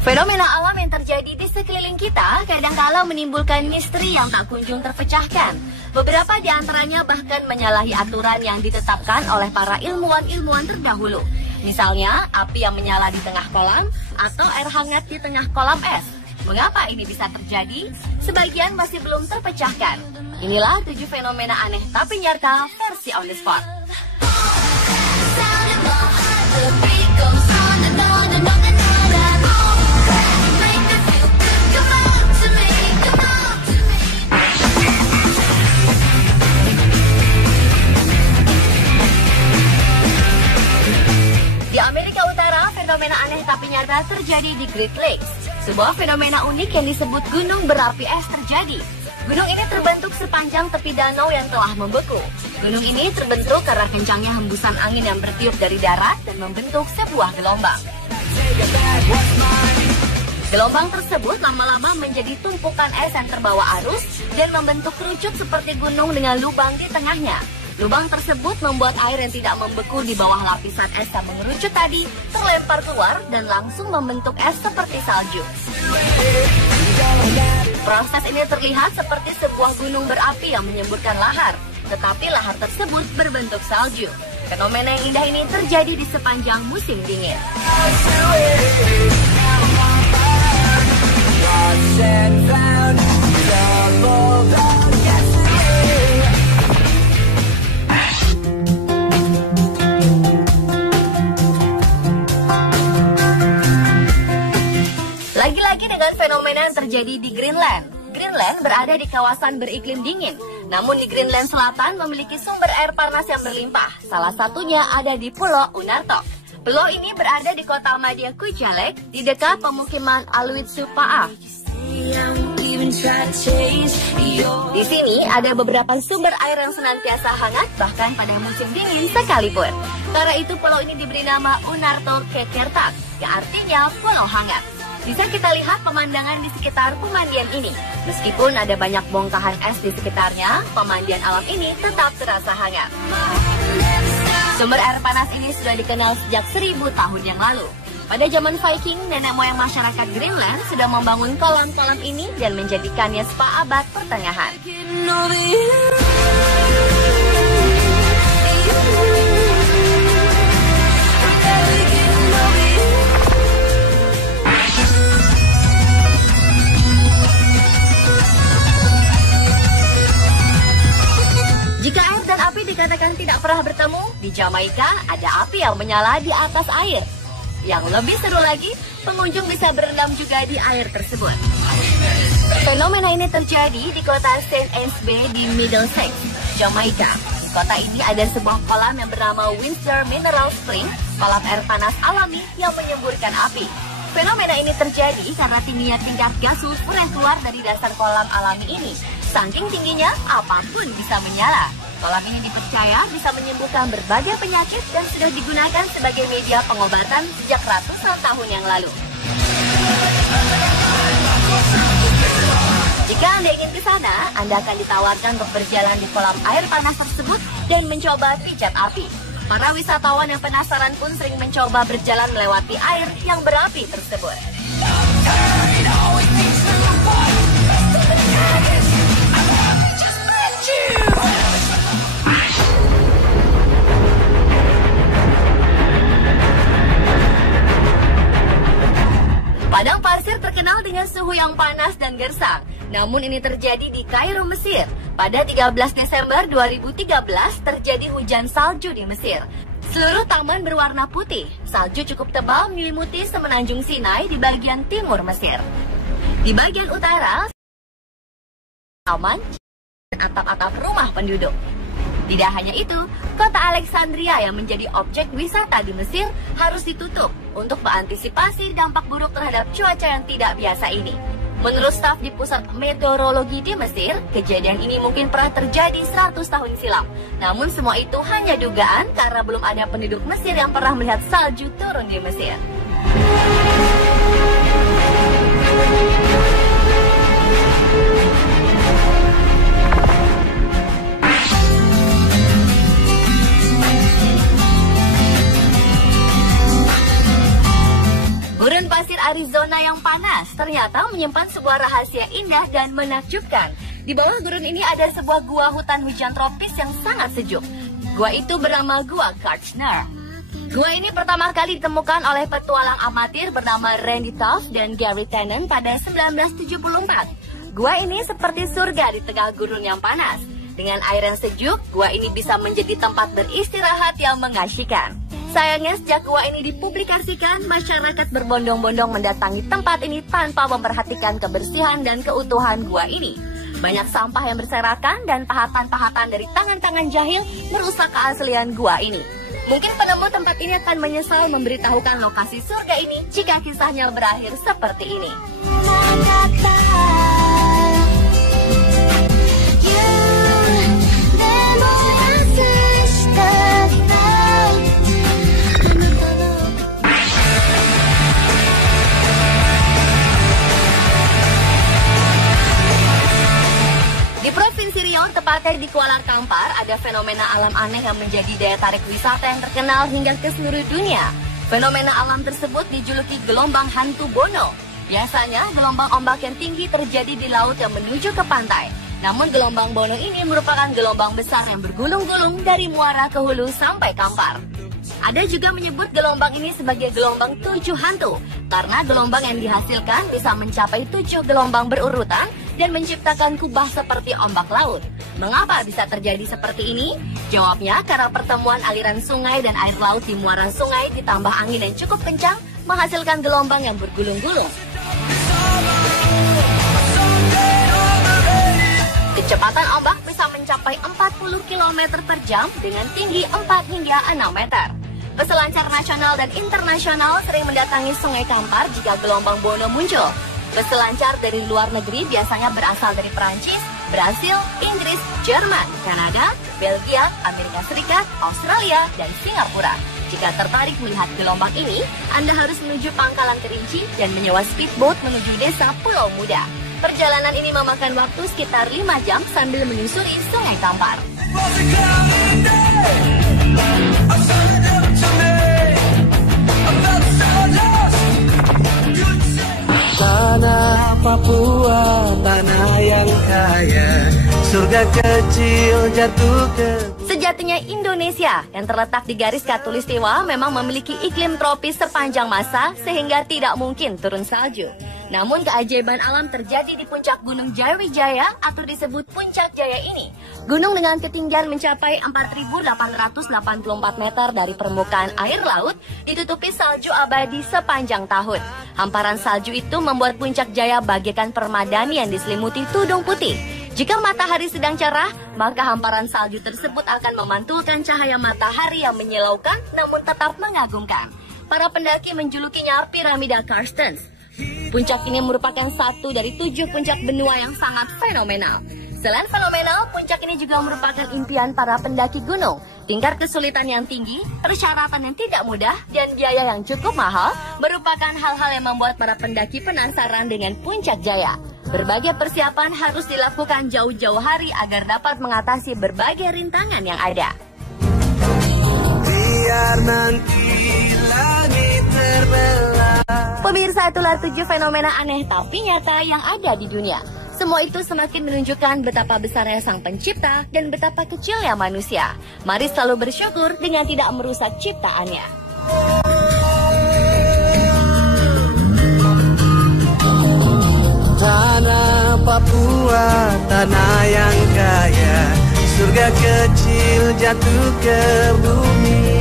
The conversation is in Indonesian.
Fenomena alam yang terjadi di sekeliling kita kadangkala menimbulkan misteri yang tak kunjung terpecahkan. Beberapa di antaranya bahkan menyalahi aturan yang ditetapkan oleh para ilmuwan-ilmuwan terdahulu. Misalnya, api yang menyala di tengah kolam atau air hangat di tengah kolam es. Mengapa ini bisa terjadi? Sebagian masih belum terpecahkan. Inilah 7 fenomena aneh tapi nyata versi on the spot. Di Amerika Utara, fenomena aneh tapi nyata terjadi di Great Lakes. Sebuah fenomena unik yang disebut gunung berapi es terjadi. Gunung ini terbentuk sepanjang tepi danau yang telah membeku. Gunung ini terbentuk karena kencangnya hembusan angin yang bertiup dari darat dan membentuk sebuah gelombang. Gelombang tersebut lama-lama menjadi tumpukan es yang terbawa arus dan membentuk kerucut seperti gunung dengan lubang di tengahnya. Lubang tersebut membuat air yang tidak membeku di bawah lapisan es yang mengerucut tadi terlempar keluar dan langsung membentuk es seperti salju. Proses ini terlihat seperti sebuah gunung berapi yang menyemburkan lahar, tetapi lahar tersebut berbentuk salju. Fenomena yang indah ini terjadi di sepanjang musim dingin. Lagi-lagi dengan fenomena yang terjadi di Greenland. Greenland berada di kawasan beriklim dingin. Namun di Greenland Selatan memiliki sumber air panas yang berlimpah. Salah satunya ada di Pulau Unartok. Pulau ini berada di kota Madya Kujalek di dekat pemukiman Aluitsupa'a. Di sini ada beberapa sumber air yang senantiasa hangat bahkan pada musim dingin sekalipun. Karena itu pulau ini diberi nama Unartok Kekertak, yang artinya pulau hangat. Bisa kita lihat pemandangan di sekitar pemandian ini. Meskipun ada banyak bongkahan es di sekitarnya, pemandian alam ini tetap terasa hangat. Sumber air panas ini sudah dikenal sejak 1000 tahun yang lalu. Pada zaman Viking, nenek moyang masyarakat Greenland sudah membangun kolam-kolam ini dan menjadikannya spa abad pertengahan. Jika air dan api dikatakan tidak pernah bertemu, di Jamaika ada api yang menyala di atas air. Yang lebih seru lagi, pengunjung bisa berendam juga di air tersebut. Fenomena ini terjadi di kota St. Anne's Bay di Middlesex, Jamaika. Di kota ini ada sebuah kolam yang bernama Windsor Mineral Spring, kolam air panas alami yang menyemburkan api. Fenomena ini terjadi karena tingginya tingkat gas sulfur yang keluar dari dasar kolam alami ini. Saking tingginya, apapun bisa menyala. Kolam ini dipercaya bisa menyembuhkan berbagai penyakit dan sudah digunakan sebagai media pengobatan sejak ratusan tahun yang lalu. Jika Anda ingin ke sana, Anda akan ditawarkan untuk berjalan di kolam air panas tersebut dan mencoba pijat api. Para wisatawan yang penasaran pun sering mencoba berjalan melewati air yang berapi tersebut. Padang pasir terkenal dengan suhu yang panas dan gersang. Namun ini terjadi di Kairo, Mesir. Pada 13 Desember 2013 terjadi hujan salju di Mesir. Seluruh taman berwarna putih. Salju cukup tebal menyelimuti semenanjung Sinai di bagian timur Mesir. Di bagian utara, taman dan atap-atap rumah penduduk. Tidak hanya itu, kota Alexandria yang menjadi objek wisata di Mesir harus ditutup untuk mengantisipasi dampak buruk terhadap cuaca yang tidak biasa ini. Menurut staf di Pusat Meteorologi di Mesir, kejadian ini mungkin pernah terjadi 100 tahun silam. Namun semua itu hanya dugaan karena belum ada penduduk Mesir yang pernah melihat salju turun di Mesir. Gurun pasir Arizona yang panas ternyata menyimpan sebuah rahasia indah dan menakjubkan. Di bawah gurun ini ada sebuah gua hutan hujan tropis yang sangat sejuk. Gua itu bernama Gua Kartchner. Gua ini pertama kali ditemukan oleh petualang amatir bernama Randy Toft dan Gary Tennant pada 1974. Gua ini seperti surga di tengah gurun yang panas. Dengan air yang sejuk, gua ini bisa menjadi tempat beristirahat yang mengasyikkan. Sayangnya sejak gua ini dipublikasikan, masyarakat berbondong-bondong mendatangi tempat ini tanpa memperhatikan kebersihan dan keutuhan gua ini. Banyak sampah yang berserakan dan pahatan-pahatan dari tangan-tangan jahil merusak keaslian gua ini. Mungkin penemu tempat ini akan menyesal memberitahukan lokasi surga ini jika kisahnya berakhir seperti ini. Di Provinsi Riau, tepatnya di Kuala Kampar, ada fenomena alam aneh yang menjadi daya tarik wisata yang terkenal hingga ke seluruh dunia. Fenomena alam tersebut dijuluki gelombang hantu Bono. Biasanya, gelombang ombak yang tinggi terjadi di laut yang menuju ke pantai. Namun gelombang Bono ini merupakan gelombang besar yang bergulung-gulung dari muara ke hulu sampai Kampar. Ada juga menyebut gelombang ini sebagai gelombang 7 hantu, karena gelombang yang dihasilkan bisa mencapai 7 gelombang berurutan dan menciptakan kubah seperti ombak laut. Mengapa bisa terjadi seperti ini? Jawabnya karena pertemuan aliran sungai dan air laut di muara sungai ditambah angin yang cukup kencang menghasilkan gelombang yang bergulung-gulung. Kecepatan ombak bisa mencapai 40 km per jam dengan tinggi 4 hingga 6 meter. Peselancar nasional dan internasional sering mendatangi Sungai Kampar jika gelombang Bono muncul. Peselancar dari luar negeri biasanya berasal dari Perancis, Brasil, Inggris, Jerman, Kanada, Belgia, Amerika Serikat, Australia, dan Singapura. Jika tertarik melihat gelombang ini, Anda harus menuju Pangkalan Kerinci dan menyewa speedboat menuju desa Pulau Muda. Perjalanan ini memakan waktu sekitar 5 jam sambil menyusuri Sungai Kampar. Tanah Papua, tanah yang kaya, surga kecil jatuh ke... Sejatinya Indonesia yang terletak di garis khatulistiwa memang memiliki iklim tropis sepanjang masa sehingga tidak mungkin turun salju. Namun keajaiban alam terjadi di puncak Gunung Jayawijaya atau disebut Puncak Jaya ini. Gunung dengan ketinggian mencapai 4.884 meter dari permukaan air laut ditutupi salju abadi sepanjang tahun. Hamparan salju itu membuat Puncak Jaya bagaikan permadani yang diselimuti tudung putih. Jika matahari sedang cerah, maka hamparan salju tersebut akan memantulkan cahaya matahari yang menyilaukan namun tetap mengagumkan. Para pendaki menjulukinya Piramida Carstens. Puncak ini merupakan satu dari 7 puncak benua yang sangat fenomenal. Selain fenomenal, puncak ini juga merupakan impian para pendaki gunung. Tingkat kesulitan yang tinggi, persyaratan yang tidak mudah, dan biaya yang cukup mahal merupakan hal-hal yang membuat para pendaki penasaran dengan Puncak Jaya. Berbagai persiapan harus dilakukan jauh-jauh hari agar dapat mengatasi berbagai rintangan yang ada. Biar nanti langit terbelah. Pemirsa, itulah 7 fenomena aneh tapi nyata yang ada di dunia. Semua itu semakin menunjukkan betapa besarnya Sang Pencipta dan betapa kecilnya manusia. Mari selalu bersyukur dengan tidak merusak ciptaannya. Tanah Papua, tanah yang kaya, surga kecil jatuh ke bumi.